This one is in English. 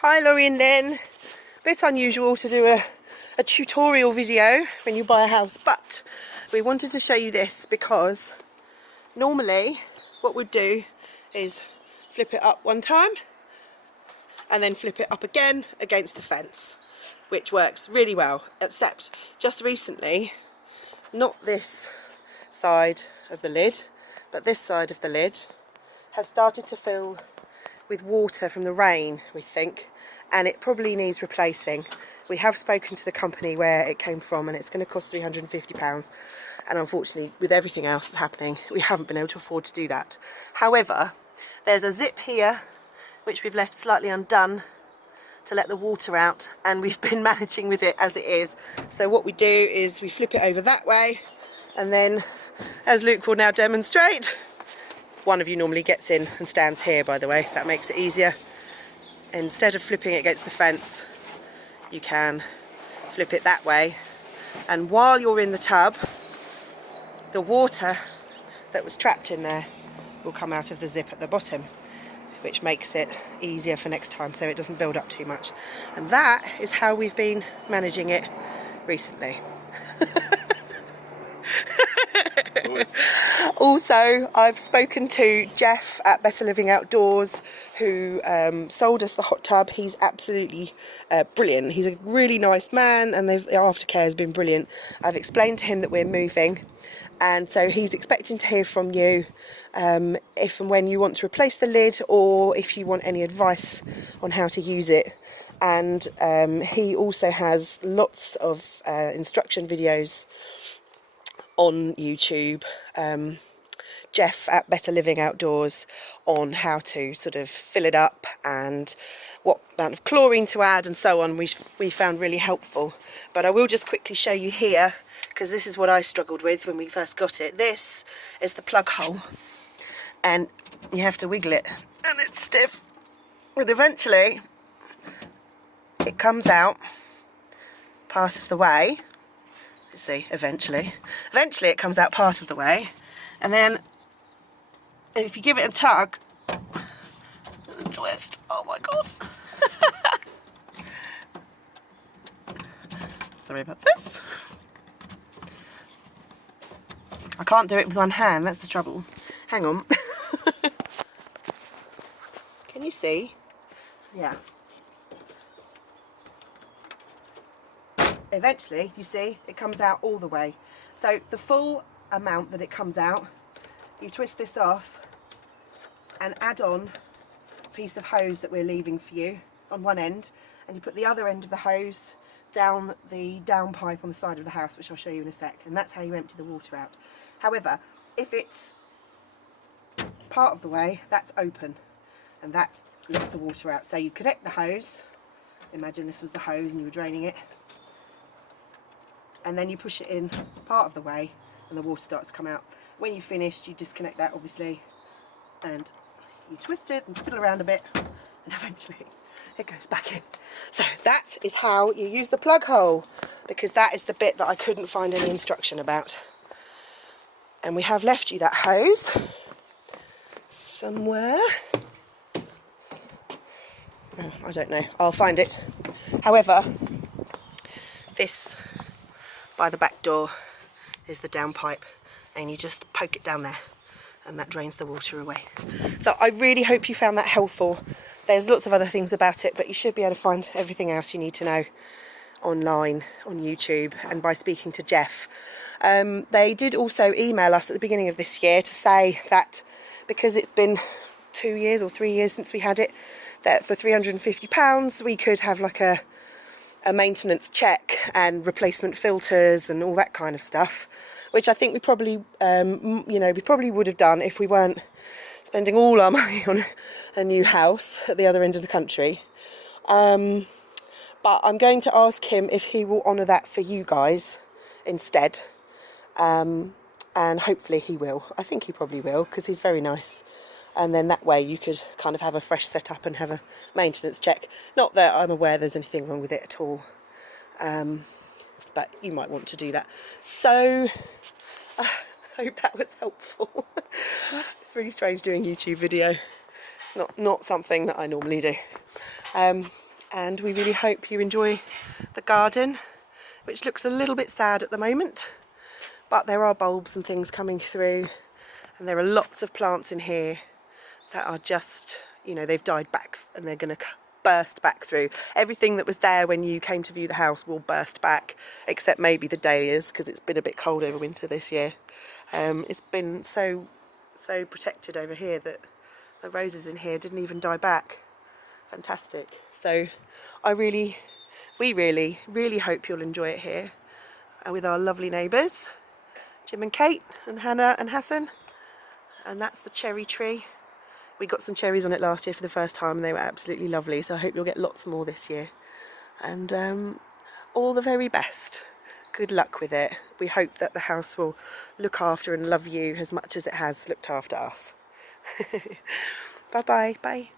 Hi Laurie and Lynn. Bit unusual to do a tutorial video when you buy a house, but we wanted to show you this because normally what we'd do is flip it up one time and then flip it up again against the fence, which works really well, except just recently, not this side of the lid, but this side of the lid has started to fill with water from the rain, we think, and it probably needs replacing. We have spoken to the company where it came from and it's going to cost £350, and unfortunately with everything else that's happening we haven't been able to afford to do that. However, there's a zip here which we've left slightly undone to let the water out, and we've been managing with it as it is. So what we do is we flip it over that way, and then, as Luke will now demonstrate, one of you normally gets in and stands here, by the way, so that makes it easier. Instead of flipping it against the fence, you can flip it that way, and while you're in the tub, the water that was trapped in there will come out of the zip at the bottom, which makes it easier for next time so it doesn't build up too much. And that is how we've been managing it recently. Also, I've spoken to Jeff at Better Living Outdoors, who sold us the hot tub. He's absolutely brilliant. He's a really nice man, and the aftercare has been brilliant. I've explained to him that we're moving, and so he's expecting to hear from you if and when you want to replace the lid, or if you want any advice on how to use it. And he also has lots of instruction videos on YouTube, Jeff at Better Living Outdoors, on how to sort of fill it up and what amount of chlorine to add and so on, we found really helpful. But I will just quickly show you here, because this is what I struggled with when we first got it. This is the plug hole, and you have to wiggle it, and it's stiff, but eventually it comes out part of the way. See, eventually it comes out part of the way, and then if you give it a tug and twist, oh my god. Sorry about this. I can't do it with one hand, that's the trouble. Hang on. Can you see? Yeah. Eventually, you see, it comes out all the way. So the full amount that it comes out, you twist this off and add on a piece of hose that we're leaving for you on one end, and you put the other end of the hose down the downpipe on the side of the house, which I'll show you in a sec, and that's how you empty the water out. However, if it's part of the way, that's open, and that lets the water out. So you connect the hose, imagine this was the hose and you were draining it, and then you push it in part of the way and the water starts to come out. When you've finished, you disconnect that obviously, and you twist it and fiddle around a bit, and eventually it goes back in. So that is how you use the plug hole, because that is the bit that I couldn't find any instruction about. And we have left you that hose somewhere. Oh, I don't know, I'll find it. However, this by the back door is the downpipe, and you just poke it down there and that drains the water away. So I really hope you found that helpful. There's lots of other things about it, but you should be able to find everything else you need to know online, on YouTube, and by speaking to Jeff. They did also email us at the beginning of this year to say that because it's been 2 years or 3 years since we had it, that for £350 we could have like a maintenance check and replacement filters and all that kind of stuff, which I think we probably we probably would have done if we weren't spending all our money on a new house at the other end of the country. But I'm going to ask him if he will honour that for you guys instead, and hopefully he will. I think he probably will, because he's very nice. And then that way you could kind of have a fresh setup and have a maintenance check. Not that I'm aware there's anything wrong with it at all, but you might want to do that. So I hope that was helpful. It's really strange doing YouTube video. It's not something that I normally do. and we really hope you enjoy the garden, which looks a little bit sad at the moment, but there are bulbs and things coming through, and there are lots of plants in here that are just, you know, they've died back and they're going to burst back through. Everything that was there when you came to view the house will burst back, except maybe the dahlias, because it's been a bit cold over winter this year. It's been so protected over here that the roses in here didn't even die back. Fantastic. So we really hope you'll enjoy it here with our lovely neighbours, Jim and Kate and Hannah and Hassan. And that's the cherry tree. We got some cherries on it last year for the first time and they were absolutely lovely, so I hope you'll get lots more this year. And all the very best. Good luck with it. We hope that the house will look after and love you as much as it has looked after us. Bye-bye. Bye.